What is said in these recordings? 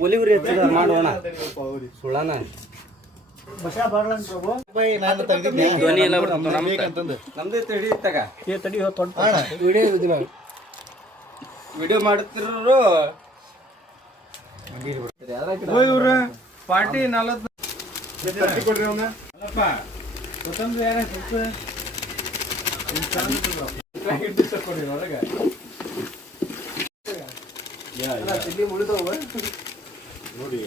ಒಲಿವ್ರಿ ಮಾಡೋಣ ಸುಳ್ಳಾನ ಧ್ವನಿ ಎಲ್ಲ ನಮ್ದೇ ತಡಿತಾಗ ವಿಡಿಯೋ ಮಾಡುತ್ತಿರೋರು ಪಾರ್ಟಿ 40 ಕೊಡ್ರಿ ಅವನ ಕೊಡ್ರಿ ಒಳಗ ನೋಡಿ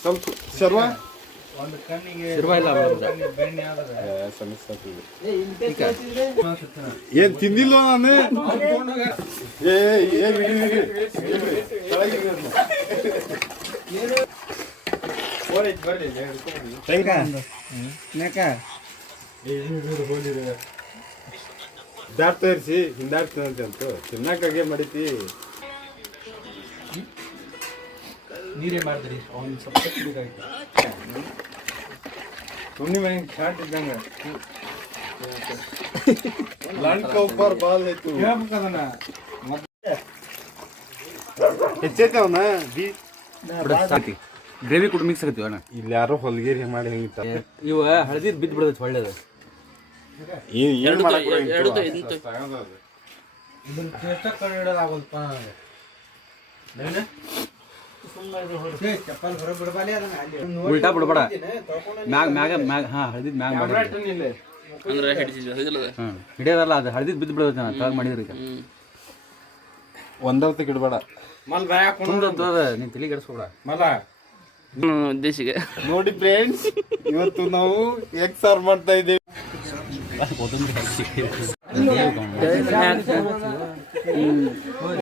ಸ್ವಲ್ಪ ಶರ್ವ ಒಂದು ಕಣ್ಣಿಗೆ ಏನ್ ತಿಂದಿಲ್ವ ನಾನು ದಾಟ್ ತೋರಿಸಿ ಹಿಂದಾಡ್ತಂತ ತಿನ್ನಕ್ಕಾಗೆ ಮಾಡಿತಿ ನೀರೇ ಮಾಡಿದ್ರಿ ಅವ್ನು ಸ್ವಲ್ಪ ಸುಮ್ಮನೆ ಮನೆ ಚಾಟ್ ಇದ್ದಂಗೆ ಲಂಕ ಉಪ್ಪರ್ ಬಾಲ್ ಆಯ್ತು ಹೇಳ್ಬೇಕದನ್ನ ಹೆಚ್ಚೈತೆ ಅವನ ಗ್ರೇವಿ ಕೂಡ ಮಿಕ್ಸ್ ಆಗತ್ತೀವ ಅಣ್ಣ ಇಲ್ಲಿ ಯಾರೋ ಹೊಲ್ಗೇರಿ ಮಾಡಿ ಹೆಂಗಿತ್ತ ಇವ ಹಳದಿ ಬಿದ್ದು ಬಿಡೋದು ಒಳ್ಳೇದು ಉಲ್ಟಾ ಬಿಡ್ಬೇಡ ಮ್ಯಾಗ ಮ್ಯಾಗ ಮ್ಯಾಗ ಹಾ ಹಳದಿದ್ ಮ್ಯಾಗ ಹಿಡಿಯೋದಲ್ಲ ಅದು ಹಳದಿದ್ ಬಿದ್ದು ಬಿಡೋದು ತಳಗ್ ಮಾಡಿದ್ರಿ ಈಗ ಒಂದರ್ಥ ಇಡ್ಬೇಡ ನೀನ್ ತಲೆ ಕೆಡಿಸ್ಬೇಡ ಮಲ ಉದ್ದೇಶಿಗೆ ನೋಡಿ ಫ್ರೆಂಡ್ಸ್ ಇವತ್ತು ನಾವು ಎಗ್ ಸಾರ್ ಮಾಡ್ತಾ ಇದ್ದೀವಿ